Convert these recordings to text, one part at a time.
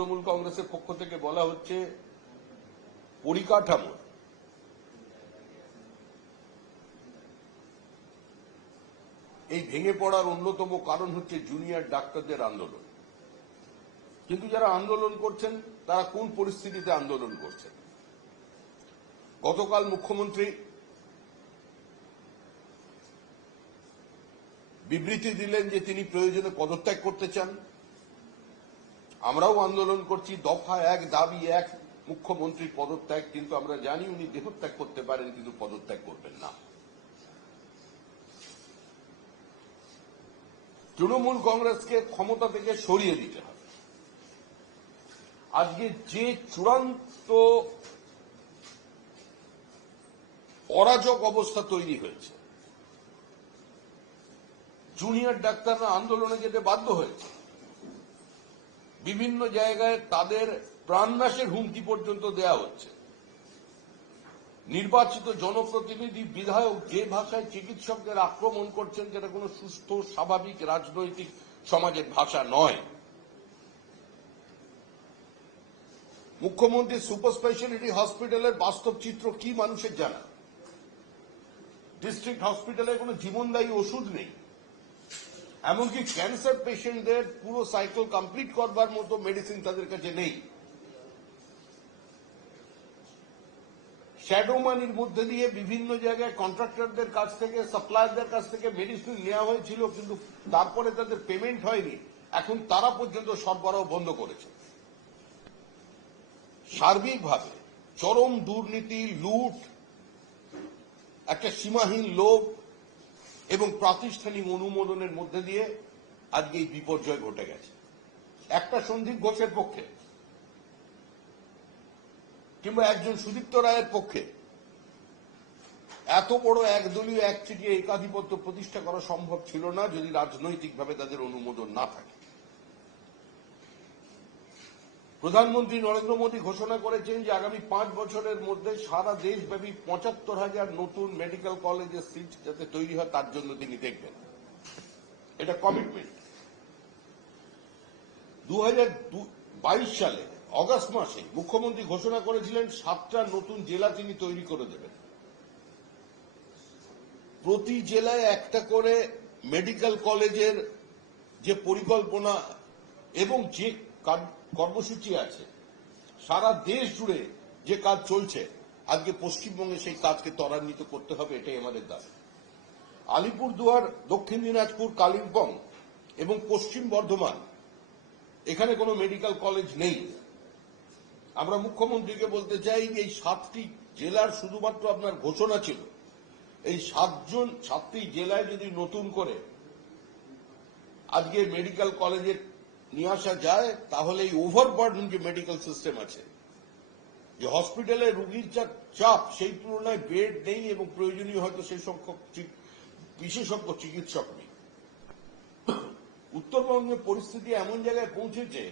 তৃণমূল কংগ্রেসের পক্ষ থেকে বলা হচ্ছে, পরিকাঠামো। এই ভেঙে পড়ার অন্যতম কারণ হচ্ছে জুনিয়র ডাক্তারদের আন্দোলন। কিন্তু যারা আন্দোলন করছেন, তারা কোন পরিস্থিতিতে আন্দোলন করছেন? গতকাল মুখ্যমন্ত্রী বিবৃতি দিলেন যে তিনি প্রয়োজনে পদত্যাগ করতে চান। আমরাও আন্দোলন করছি, দফা এক, দাবি এক, মুখ্যমন্ত্রী পদত্যাগ, কিন্তু আমরা জানি উনি দেহত্যাগ করতে পারেন, কিন্তু পদত্যাগ করবেন না। তৃণমূল কংগ্রেসকে ক্ষমতা থেকে সরিয়ে দিতে হবে। আজকে যে চূড়ান্ত অরাজক অবস্থা তৈরি হয়েছে, জুনিয়র ডাক্তাররা আন্দোলনে যেতে বাধ্য হয়েছে। বিভিন্ন জায়গায় তাদের প্রাণনাশের হুমকি পর্যন্ত দেয়া হচ্ছে। নির্বাচিত জনপ্রতিনিধি, বিধায়ক যে ভাষায় চিকিৎসকদের আক্রমণ করছেন যেটা কোনো সুস্থ, স্বাভাবিক, রাজনৈতিক সমাজের ভাষা নয়। মুখ্যমন্ত্রী সুপার স্পেশালিটি হসপিটালের বাস্তব চিত্র কি মানুষের জানা? ডিস্ট্রিক্ট হসপিটালে কোনো জীবনদায়ী ওষুধ নেই। এমনকি ক্যান্সার পেশেন্টদের পুরো সাইকেল কমপ্লিট করবার মতো মেডিসিন তাদের কাছে নেই। শ্যাডো মানির মধ্যে দিয়ে বিভিন্ন জায়গায় কন্ট্রাক্টরদের কাছ থেকে সাপ্লায়ারদের কাছ থেকে মেডিসিন নেওয়া হয়েছিল, কিন্তু তারপরে তাদের পেমেন্ট হয়নি। এখন তারা পর্যন্ত সরবরাহ বন্ধ করেছে। সার্বিকভাবে চরম দুর্নীতি, লুট, একটা সীমাহীন লোভ এবং প্রাতিষ্ঠানিক অনুমোদনের মধ্যে দিয়ে আজকে এই বিপর্যয় ঘটে গেছে। একটা সন্দীপ ঘোষের পক্ষে কিংবা একজন সুদীপ্ত রায়ের পক্ষে এত বড় একদলীয়, একচেটিয়া, একাধিপত্য প্রতিষ্ঠা করা সম্ভব ছিল না যদি রাজনৈতিকভাবে তাদের অনুমোদন না থাকে। প্রধানমন্ত্রী নরেন্দ্র মোদী ঘোষণা করেছেন যে আগামী পাঁচ বছরের মধ্যে সারা দেশব্যাপী পঁচাত্তর হাজার নতুন মেডিকেল কলেজের সিট যাতে তৈরি হয়, তার জন্য তিনি দেখবেন। এটা কমিটমেন্ট দু সালে, অগস্ট মাসে মুখ্যমন্ত্রী ঘোষণা করেছিলেন সাতটা নতুন জেলা তিনি তৈরি করে দেবেন। প্রতি জেলায় একটা করে মেডিকেল কলেজের যে পরিকল্পনা এবং যে কর্মসূচি আছে। সারা দেশ জুড়ে যে কাজ চলছে, আজকে পশ্চিমবঙ্গে সেই কাজকে ত্বরান্বিত করতে হবে, এটাই আমাদের দাবি। আলিপুরদুয়ার, দক্ষিণ দিনাজপুর, কালিম্পং এবং পশ্চিম বর্ধমান, এখানে কোনো মেডিকেল কলেজ নেই। আমরা মুখ্যমন্ত্রীকে বলতে চাই যে এই সাতটি জেলার শুধুমাত্র আপনার ঘোষণা ছিল। এই সাতজন, সাতটি জেলায় যদি নতুন করে আজকে মেডিকেল কলেজের নিয়ে আসা যায়, তাহলে এই ওভারবার্ডন যে মেডিকেল সিস্টেম আছে। যে হসপিটালে রুগীর যা চাপ, সেই তুলনায় বেড নেই এবং প্রয়োজনীয় হয়তো সেই সংখ্যক বিশেষজ্ঞ চিকিৎসক নেই। উত্তরবঙ্গের পরিস্থিতি এমন জায়গায় পৌঁছেছে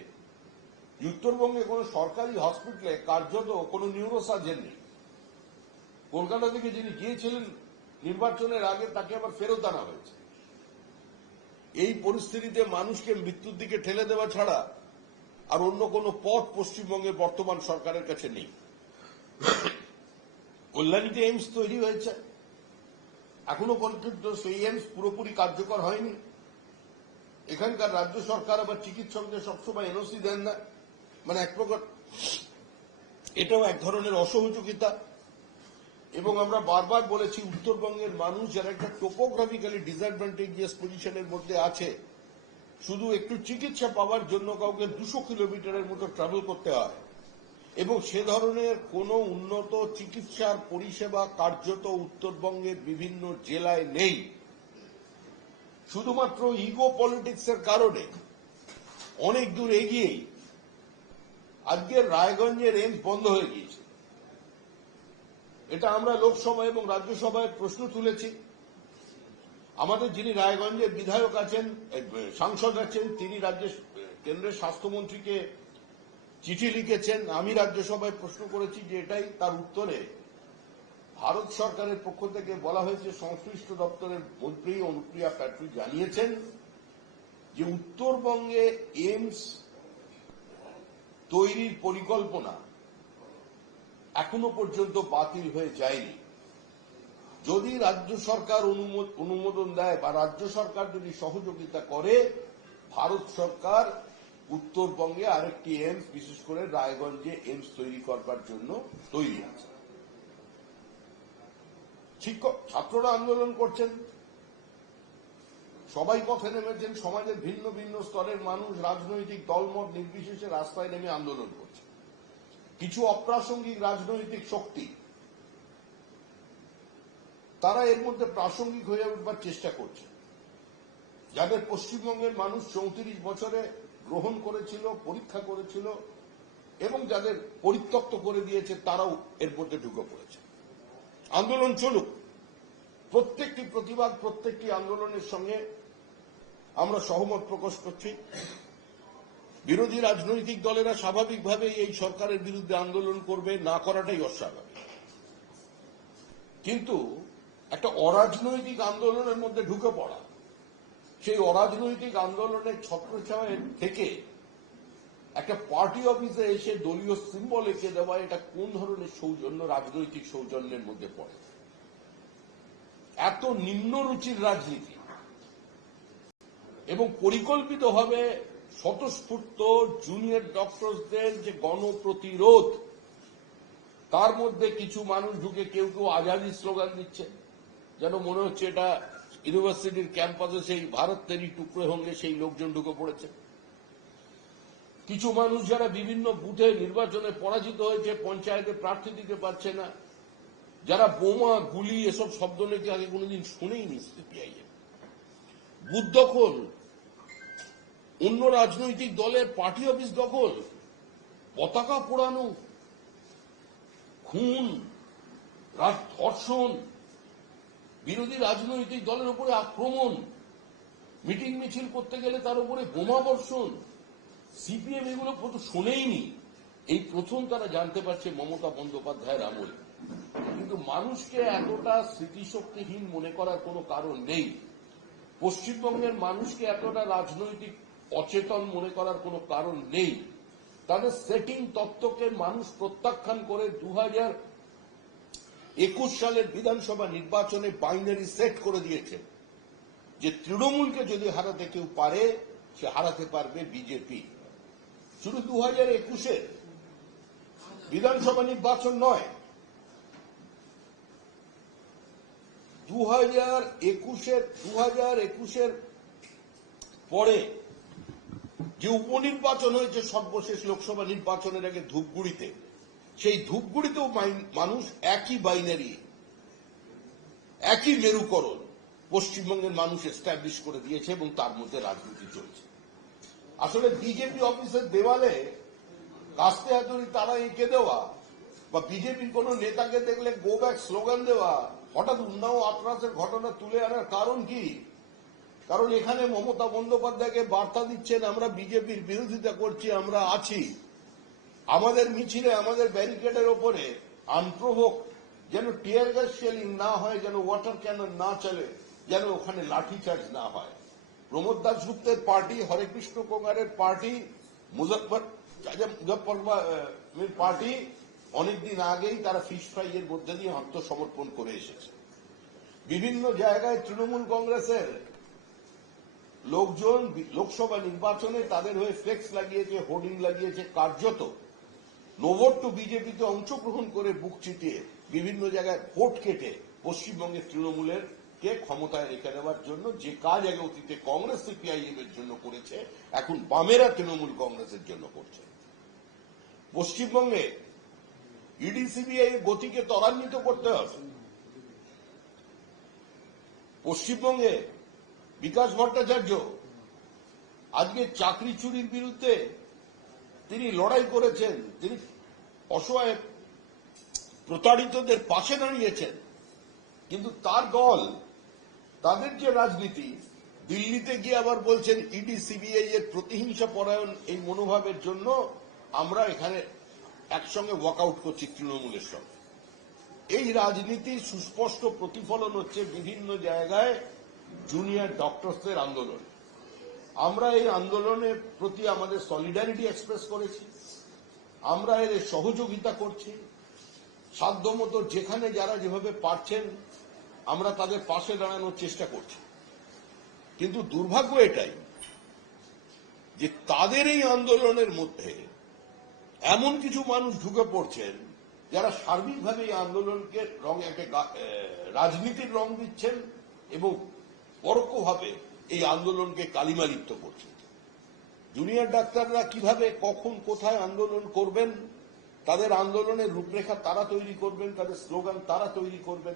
উত্তরবঙ্গে কোনো সরকারি হসপিটালে কার্যত কোনো নিউরোসার্জেন নেই। কলকাতা থেকে যিনি গিয়েছিলেন নির্বাচনের আগে, তাকে আবার ফেরত আনা হয়েছে। এই পরিস্থিতিতে মানুষকে মৃত্যুর দিকে ঠেলে দেওয়া ছাড়া আর অন্য কোনো পথ পশ্চিমবঙ্গের বর্তমান সরকারের কাছে নেই। কল্যাণীতে এইমস তৈরি হয়েছে। এখনও পর্যন্ত সেই এইমস পুরোপুরি কার্যকর হয়নি। এখানকার রাজ্য সরকার আবার চিকিৎসকদের সবসময় এনওসি দেন না। মানে এক প্রকার এটাও এক ধরনের অসহযোগিতা। এবং আমরা বারবার বলেছি, উত্তরবঙ্গের মানুষ যারা একটা টোপোগ্রাফিক্যালি ডিসঅ্যাডভান্টেজিয়াস পজিশনের মধ্যে আছে, শুধু একটু চিকিৎসা পাওয়ার জন্য কাউকে দুশো কিলোমিটারের মতো ট্রাভেল করতে হয়। এবং সে ধরনের কোনো উন্নত চিকিৎসার পরিষেবা কার্যত উত্তরবঙ্গের বিভিন্ন জেলায় নেই। শুধুমাত্র ইগো পলিটিক্সের কারণে অনেক দূর এগিয়েই আজকের রায়গঞ্জের এইমস বন্ধ হয়ে গিয়েছে। এটা আমরা লোকসভা এবং রাজ্যসভায় প্রশ্ন তুলেছি। আমাদের যিনি রায়গঞ্জের বিধায়ক আছেন সাংসদ আছেন, তিনি রাজ্যের কেন্দ্রের স্বাস্থ্যমন্ত্রীকে চিঠি লিখেছেন। আমি রাজ্যসভায় প্রশ্ন করেছি যে এটাই তার উত্তরে ভারত সরকারের পক্ষ থেকে বলা হয়েছে, সংশ্লিষ্ট দপ্তরের মন্ত্রী অনুপ্রিয়া প্যাট্রি জানিয়েছেন যে উত্তরবঙ্গে এইমস তৈরির পরিকল্পনা এখনও পর্যন্ত বাতিল হয়ে যায়নি। যদি রাজ্য সরকার অনুমোদন দেয় বা রাজ্য সরকার যদি সহযোগিতা করে, ভারত সরকার উত্তরবঙ্গে আরেকটি এমস, বিশেষ করে রায়গঞ্জে এমস তৈরি করবার জন্য তৈরি আছে। শিক্ষক, ছাত্ররা আন্দোলন করছেন। সবাই পথে নেমেছেন, সমাজের ভিন্ন ভিন্ন স্তরের মানুষ, রাজনৈতিক দলমত নির্বিশেষে রাস্তায় নেমে আন্দোলন করছে কিছু অপ্রাসঙ্গিক রাজনৈতিক শক্তি, তারা এর মধ্যে প্রাসঙ্গিক হয়ে উঠবার চেষ্টা করছে। যাদের পশ্চিমবঙ্গের মানুষ চৌত্রিশ বছরে গ্রহণ করেছিল, পরীক্ষা করেছিল, এবং যাদের পরিত্যক্ত করে দিয়েছে, তারাও এর মধ্যে ঢুকে পড়েছে। আন্দোলন চলুক। প্রত্যেকটি প্রতিবাদ, প্রত্যেকটি আন্দোলনের সঙ্গে আমরা সহমত প্রকাশ করছি। বিরোধী রাজনৈতিক দলেরা স্বাভাবিকভাবেই এই সরকারের বিরুদ্ধে আন্দোলন করবে, না করাটাই অস্বাভাবিক। কিন্তু একটা অরাজনৈতিক আন্দোলনের মধ্যে ঢুকে পড়া, সেই অরাজনৈতিক আন্দোলনের ছত্রছায়া থেকে একটা পার্টি অফিসে এসে দলীয় সিম্বল এঁকে দেওয়া, এটা কোন ধরনের সৌজন্য, রাজনৈতিক সৌজন্যের মধ্যে পড়ে? এত নিম্নরুচির রাজনীতি। এবং পরিকল্পিতভাবে স্বতঃস্ফূর্ত জুনিয়র ডক্টরসদের যে গণপ্রতিরোধ, তার মধ্যে কিছু মানুষ ঢুকে কেউ কেউ আজাদি স্লোগান দিচ্ছে। যেন মনে হচ্ছে এটা ইউনিভার্সিটির ক্যাম্পাসে সেই ভারত তেরি টুকরো হঙ্গে সেই লোকজন ঢুকে পড়েছে। কিছু মানুষ যারা বিভিন্ন বুথে নির্বাচনে পরাজিত হয়েছে, পঞ্চায়েতে প্রার্থী দিতে পারছে না, যারা বোমা, গুলি, এসব শব্দ নাকি আগে কোনোদিন শুনেইনি সিপিআইএম বুথ দখল অন্য রাজনৈতিক দলের পার্টি অফিস দখল, পতাকা পোড়ানো, খুন ধর্ষণ, বিরোধী রাজনৈতিক দলের উপরে আক্রমণ, মিটিং মিছিল করতে গেলে তার উপরে বোমা বর্ষণ, সিপিএম এগুলো শোনেইনি। এই প্রথম তারা জানতে পারছে মমতা বন্দ্যোপাধ্যায়ের আমলে। কিন্তু মানুষকে এতটা স্মৃতিশক্তিহীন মনে করার কোনো কারণ নেই। পশ্চিমবঙ্গের মানুষকে এতটা রাজনৈতিক অচেতন মনে করার কোনো কারণ নেই। তাদের সেটিং তত্ত্বকে মানুষ প্রত্যাখ্যান করে দু একুশ সালের বিধানসভা নির্বাচনে বাইনারি সেট করে দিয়েছে। যে তৃণমূলকে যদি হারাতে কেউ পারে, সে হারাতে পারবে বিজেপি। শুধু দু হাজার একুশের বিধানসভা নির্বাচন নয় দু হাজার একুশের দু হাজার একুশের পরে যে উপনির্বাচন হয়েছে সর্বশেষ লোকসভা নির্বাচনের আগে ধূপগুড়িতে, সেই ধূপগুড়িতেও মানুষ একই বাইনারি, একই মেরুকরণ পশ্চিমবঙ্গের মানুষ এস্টাবলিশ করে দিয়েছে এবং তার মধ্যে রাজনীতি চলছে। আসলে বিজেপি অফিসের দেওয়ালে কাস্তে হাতুড়ি তারা এঁকে দেওয়া বা বিজেপির কোন নেতাকে দেখলে গো ব্যাক স্লোগান দেওয়া, হঠাৎ উন্নাও আত্রাসের ঘটনা তুলে আনার কারণ কি? কারণ এখানে মমতা বন্দ্যোপাধ্যায়কে বার্তা দিচ্ছেন, আমরা বিজেপির বিরোধিতা করছি, আমরা আছি। আমাদের মিছিলে, আমাদের ব্যারিকেডের ওপরে আনপ্রভোক যেন টিয়ার গ্যাস শেলিং না হয়, যেন ওয়াটার ক্যানন না চলে, যেন ওখানে লাঠিচার্জ না হয়। প্রমোদ দাসগুপ্তের পার্টি, হরেকৃষ্ণ কোঙ্গারের পার্টি মুজফর মুজফর পার্টি, অনেকদিন আগেই তারা ফিশ ফ্রাই এর মধ্যে দিয়ে আত্মসমর্পণ করে এসেছে। বিভিন্ন জায়গায় তৃণমূল কংগ্রেসের লোকজন, লোকসভা নির্বাচনে তাদের হয়ে ফ্লেক্স লাগিয়েছে হোর্ডিং লাগিয়েছে, কার্যত নোভোট টু বিজেপিতে অংশগ্রহণ করে বুক চিটিয়ে বিভিন্ন জায়গায় ভোট কেটে পশ্চিমবঙ্গের তৃণমূলের কে ক্ষমতায় রেখে দেওয়ার জন্য যে কাজ আগে অতীতে কংগ্রেস সিপিআইএম এর জন্য করেছে, এখন বামেরা তৃণমূল কংগ্রেসের জন্য করছে। পশ্চিমবঙ্গে ইডি সিবিআই গতিকে ত্বরান্বিত করতে হবে। পশ্চিমবঙ্গে বিকাশ ভট্টাচার্য, আজকে চাকরি চুরির বিরুদ্ধে তিনি লড়াই করেছেন, তিনি অসহায় প্রতারিতদের পাশে দাঁড়িয়েছেন। কিন্তু তার দল, তাদের যে রাজনীতি, দিল্লিতে গিয়ে আবার বলছেন, ইডি, সিবিআই এর প্রতিহিংসা পরায়ণ এই মনোভাবের জন্য আমরা এখানে একসঙ্গে ওয়াকআউট করছি তৃণমূলের সঙ্গে। এই রাজনীতির সুস্পষ্ট প্রতিফলন হচ্ছে বিভিন্ন জায়গায় জুনিয়র ডক্টরসদের আন্দোলন। আমরা এই আন্দোলনের প্রতি আমাদের সলিডারিটি এক্সপ্রেস করেছি। আমরা এর সহযোগিতা করছি। সাধ্যমতো যেখানে যারা যেভাবে পারছেন, আমরা তাদের পাশে দাঁড়ানোর চেষ্টা করছি। কিন্তু দুর্ভাগ্য এটাই যে তাদের এই আন্দোলনের মধ্যে এমন কিছু মানুষ ঢুকে পড়ছেন, যারা সার্বিকভাবে এই আন্দোলনকে রং একটা রাজনীতির রং দিচ্ছেন এবং পরোক্ষভাবে এই আন্দোলনকে কালিমালিপ্ত করছে। জুনিয়র ডাক্তাররা কীভাবে, কখন, কোথায় আন্দোলন করবেন? তাদের আন্দোলনের রূপরেখা তারা তৈরি করবেন, তাদের স্লোগান তারা তৈরি করবেন।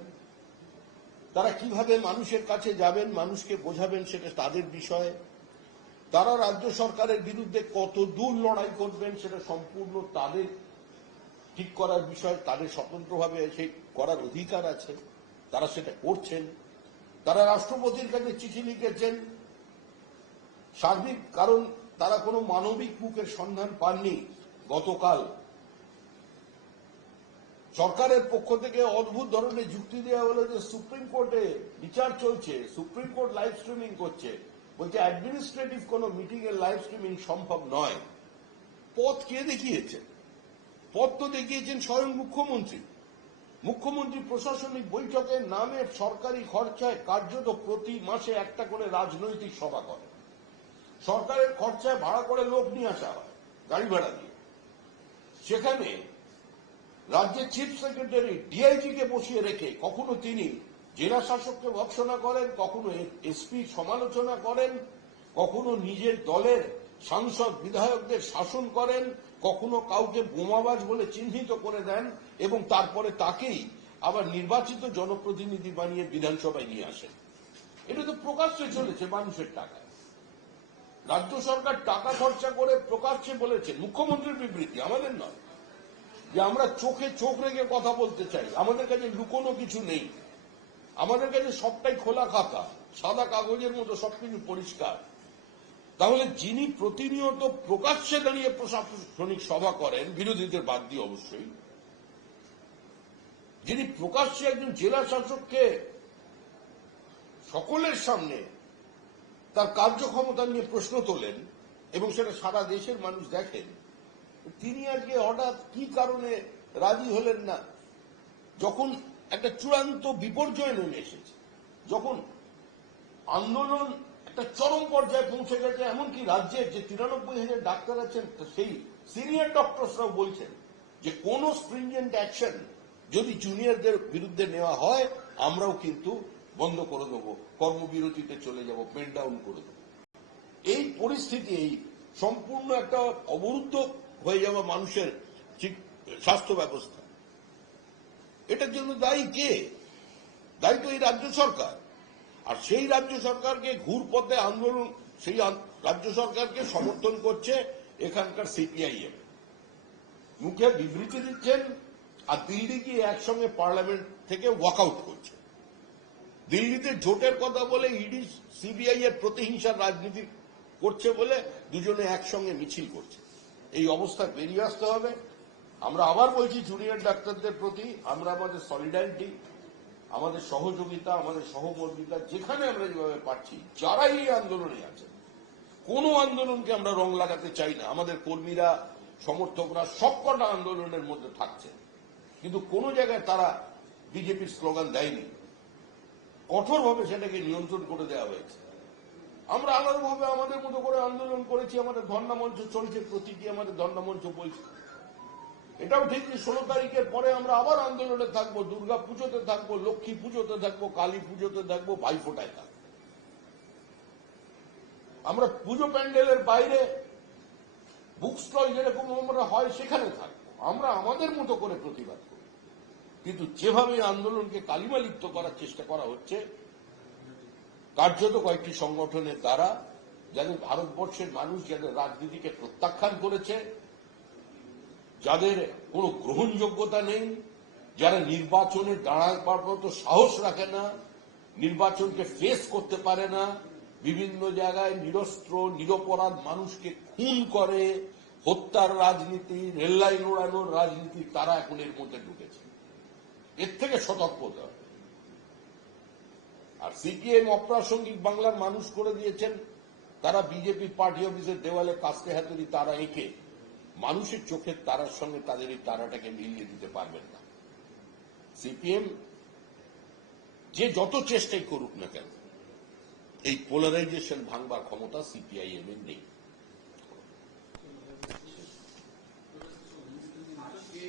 তারা কীভাবে মানুষের কাছে যাবেন, মানুষকে বোঝাবেন, সেটা তাদের বিষয়ে। তারা রাজ্য সরকারের বিরুদ্ধে কত দূর লড়াই করবেন, সেটা সম্পূর্ণ তাদের ঠিক করার বিষয়, তাদের স্বতন্ত্রভাবে সেই করার অধিকার আছে, তারা সেটা করছেন। তারা রাষ্ট্রপতির কাছে চিঠি লিখেছেন। সার্বিক কারণ, তারা কোনো মানবিক মুখের সন্ধান পাননি গতকাল। সরকারের পক্ষ থেকে অদ্ভুত ধরনের যুক্তি দেওয়া হলো যে সুপ্রিম কোর্টে বিচার চলছে, সুপ্রিম কোর্ট লাইভ স্ট্রিমিং করছে। বলছে, অ্যাডমিনিস্ট্রেটিভ কোনো মিটিং এর লাইভ স্ট্রিমিং সম্ভব নয়। পথ কে দেখিয়েছেন পথ তো দেখিয়েছেন স্বয়ং মুখ্যমন্ত্রী। মুখ্যমন্ত্রী প্রশাসনিক বৈঠকের নামে সরকারি খরচায় কার্যত প্রতি মাসে একটা করে রাজনৈতিক সভা করে। সরকারের খরচায় ভাড়া করে লোক নিয়ে আসা হয়, গাড়ি ভাড়া দিয়ে। সেখানে রাজ্যের চিফ সেক্রেটারি ডিআইজি কে বসিয়ে রেখে কখনো তিনি জেলা শাসককে ভৎসনা করেন, কখনো এসপি সমালোচনা করেন, কখনো নিজের দলের সাংসদ, বিধায়কদের শাসন করেন কখনো কাউকে বোমাবাজ বলে চিহ্নিত করে দেন এবং তারপরে তাকেই আবার নির্বাচিত জনপ্রতিনিধি বানিয়ে বিধানসভায় নিয়ে আসেন। এটা তো প্রকাশ্যে চলেছে মানুষের টাকায় রাজ্য সরকার টাকা খরচা করে প্রকাশ্যে বলেছে, মুখ্যমন্ত্রীর বিবৃতি আমাদের নয়, যে আমরা চোখে চোখ রেখে কথা বলতে চাই। আমাদের কাছে লুকোনো কিছু নেই। আমাদের কাছে সবটাই খোলা খাতা, সাদা কাগজের মতো সবকিছু পরিষ্কার। তাহলে যিনি প্রতিনিয়ত প্রকাশ্যে দাঁড়িয়ে প্রশাসনিক সভা করেন, বিরোধীদের বাদ দিয়ে অবশ্যই, যিনি প্রকাশ্যে একজন জেলা শাসককে সকলের সামনে তার কার্যক্ষমতা নিয়ে প্রশ্ন তোলেন এবং সেটা সারা দেশের মানুষ দেখেন, তিনি আজকে হঠাৎ কি কারণে রাজি হলেন না? যখন একটা চূড়ান্ত বিপর্যয় নেমে এসেছে, যখন আন্দোলন একটা চরম পর্যায়ে পৌঁছে গেছে, এমনকি রাজ্যের যে তিরানব্বই হাজার ডাক্তার আছেন সেই সিনিয়র ডক্টরসরাও বলছেন যে কোন স্ট্রিনজেন্ট অ্যাকশন যদি জুনিয়রদের বিরুদ্ধে নেওয়া হয়, আমরাও কিন্তু বন্ধ করে দেবো, কর্মবিরতিতে চলে যাব পেন ডাউন করে দেবো। এই পরিস্থিতি, এই সম্পূর্ণ একটা অবরুদ্ধ হয়ে যাওয়া মানুষের স্বাস্থ্য ব্যবস্থা। এটার জন্য দায়ী কে? দায়ী তো এই রাজ্য সরকার। আর সেই রাজ্য সরকারকে ঘুর পথে আন্দোলন, সেই রাজ্য সরকারকে সমর্থন করছে এখানকার সিপিআইএম মুখে বিবৃতি দিচ্ছেন, আর দিল্লি গিয়ে একসঙ্গে পার্লামেন্ট থেকে ওয়াকআউট করছে। দিল্লিতে জোটের কথা বলে ইডি সিবিআই এর প্রতিহিংসার রাজনীতি করছে বলে দুজনে একসঙ্গে মিছিল করছে। এই অবস্থা বেরিয়ে আসতে হবে। আমরা আবার বলছি, জুনিয়র ডাক্তারদের প্রতি আমরা আমাদের সলিডারিটি আমাদের সহযোগিতা, আমাদের সহমর্মিতা, যেখানে আমরা যেভাবে পাচ্ছি যারাই এই আন্দোলনে আছেন, কোন আন্দোলনকে আমরা রং লাগাতে চাই না। আমাদের কর্মীরা, সমর্থকরা সবকটা আন্দোলনের মধ্যে থাকছে। কিন্তু কোন জায়গায় তারা বিজেপির স্লোগান দেয়নি। কঠোরভাবে সেটাকে নিয়ন্ত্রণ করে দেওয়া হয়েছে। আমরা আলাদাভাবে আমাদের মতো করে আন্দোলন করেছি, আমাদের ধর্ণা মঞ্চ চলছে, প্রতীকী আমাদের ধর্ণা মঞ্চ বলছে। এটাও ঠিক যে ষোলো তারিখের পরে আমরা আবার আন্দোলনে থাকব, দুর্গা পুজোতে থাকব, লক্ষ্মী পুজোতে থাকব, কালী পুজোতে থাকব, ভাইফোঁটায় থাকব। আমরা পুজো প্যান্ডেলের বাইরে বুক স্টল যেরকম আমরা হয় সেখানে থাকব। আমরা আমাদের মতো করে প্রতিবাদ করি। কিন্তু যেভাবে আন্দোলনকে কালিমালিপ্ত করার চেষ্টা করা হচ্ছে, কার্যত কয়েকটি সংগঠনের দ্বারা, যাদের ভারতবর্ষের মানুষ যাদের রাজনীতিকে প্রত্যাখ্যান করেছে যাদের কোনো গ্রহণযোগ্যতা নেই, যারা নির্বাচনে দাঁড়াবার মতো সাহস রাখে না, নির্বাচনকে ফেস করতে পারে না, বিভিন্ন জায়গায় নিরস্ত্র, নিরপরাধ মানুষকে খুন করে, হত্যার রাজনীতি রেললাইন ওড়ানোর রাজনীতি তারা এখন এর মধ্যে ঢুকেছে। এর থেকে সতর্ক হতে হবে। আর সিপিএম অপ্রাসঙ্গিক বাংলার মানুষ করে দিয়েছেন, তারা বিজেপি পার্টি অফিসের দেওয়ালে কাস্তে হাতুড়ি, তারা এঁকে মানুষের চোখের তারার সঙ্গে তাদের এই তারাটাকে মিলিয়ে দিতে পারবেন না। সিপিএম যে যত চেষ্টাই করুক না কেন, এই পোলারাইজেশন ভাঙবার ক্ষমতা সিপিআইএম এর নেই আজকে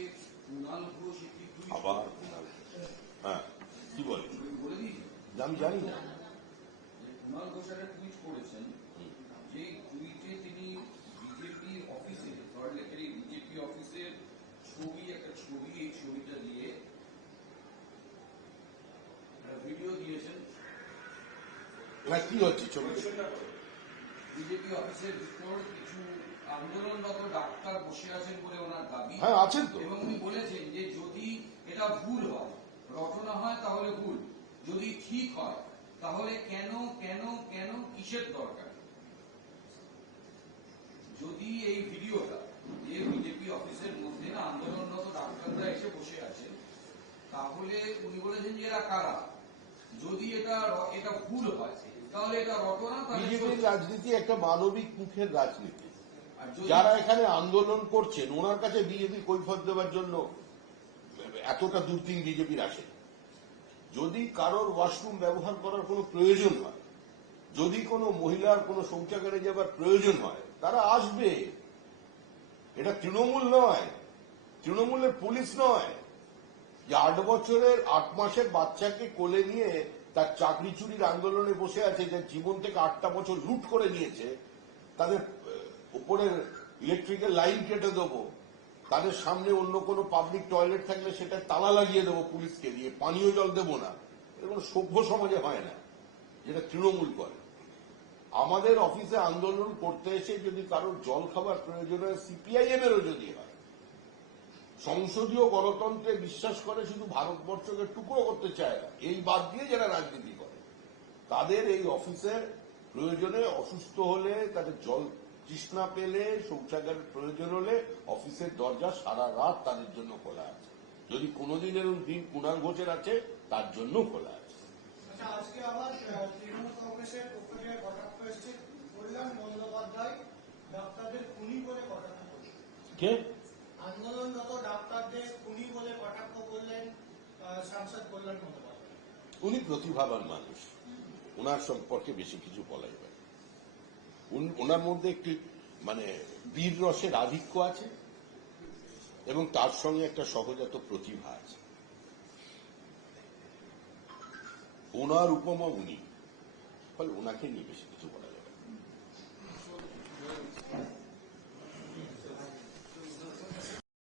কুণাল ঘোষ একটি টুইট আবার হ্যাঁ কি বলে বলে দিয়েছে আমি জানি না যে কুণাল ঘোষ একটা টুইট করেছেন যে টুইটে তিনি বিজেপি অফিসে থার্ড লেখারি বিজেপি অফিসের ছবি একটা ছবি এই ছবিটা দিয়ে একটা ভিডিও দিয়েছেন না কি হচ্ছে ছবি? বিজেপি অফিসের ভিতর কিছু আন্দোলনরত ডাক্তার বসে আছেন বলে ওনার দাবি। হ্যাঁ আছেন তো। এবং উনি বলেছেন যে যদি এটা ভুল হয় রটনা হয় তাহলে ভুল। যদি ঠিক হয় তাহলে কেন কেন কেন কিসের দরকার? যদি এই ভিডিওটা যে বিজেপি অফিসের মধ্যে না আন্দোলনরত ডাক্তাররা এসে বসে আছে তাহলে উনি বলেছেন যে এরা কারা? যদি এটা এটা ভুল হয় বিজেপির রাজনীতি একটা মানবিক মুখের রাজনীতি। যারা এখানে আন্দোলন করছেন ওনার কাছে বিজেপি কৈফত দেওয়ার জন্য এতটা দূরদিন বিজেপির আসে যদি কারোর ওয়াশরুম ব্যবহার করার কোনো প্রয়োজন হয় যদি কোনো মহিলার কোনো শৌচাগারে যাবার প্রয়োজন হয় তারা আসবে। এটা তৃণমূল নয় তৃণমূলের পুলিশ নয়। যে আট বছরের আট মাসের বাচ্চাকে কোলে নিয়ে তার চাকরি চুরির আন্দোলনে বসে আছে, যে জীবন থেকে আটটা বছর লুট করে নিয়েছে, তাদের উপরের ইলেকট্রিকের লাইন কেটে দেবো, তাদের সামনে অন্য কোনো পাবলিক টয়লেট থাকলে সেটা তালা লাগিয়ে দেবো পুলিশকে দিয়ে, পানীয় জল দেবো না। এটা কোনো সভ্য সমাজে হয় না, যেটা তৃণমূল করে। আমাদের অফিসে আন্দোলন করতে এসে যদি কারোর জল খাবার প্রয়োজন হয় সিপিআইএম এরও যদি হয় সংসদীয় গণতন্ত্রে বিশ্বাস করে শুধু ভারতবর্ষকে টুকরো করতে চায় না এই বাদ দিয়ে যারা রাজনীতি করে। তাদের এই অফিসের প্রয়োজনে অসুস্থ হলে তাদের জল তৃষ্ণা পেলে শৌচাগারের প্রয়োজন হলে অফিসের দরজা সারা রাত তাদের জন্য খোলা আছে। যদি কোনোদিন এরকম দিন কুণাল ঘোষের আছে তার জন্য খোলা আছে। আচ্ছা আজকে আবার তৃণমূল কংগ্রেসের পক্ষ থেকে কটাক্ষ এসছে। কল্যাণ বন্দ্যোপাধ্যায় ডাক্তারদের খুনি বলে কটাক্ষ করলেন কে আন্দোলনরত ডাক্তারদের খুনি বলে কটাক্ষ করলেন আহ, উনি প্রতিভাবান মানুষ ওনার সম্পর্কে বেশি কিছু না। উন- ওনার মধ্যে একটি মানে বীর রসের আধিক্য আছে এবং তার সঙ্গে একটা সহজাত প্রতিভা আছে ওনার উপমা উনি ফলে ওনাকে নিয়ে বেশি কিছু বলা যাবে।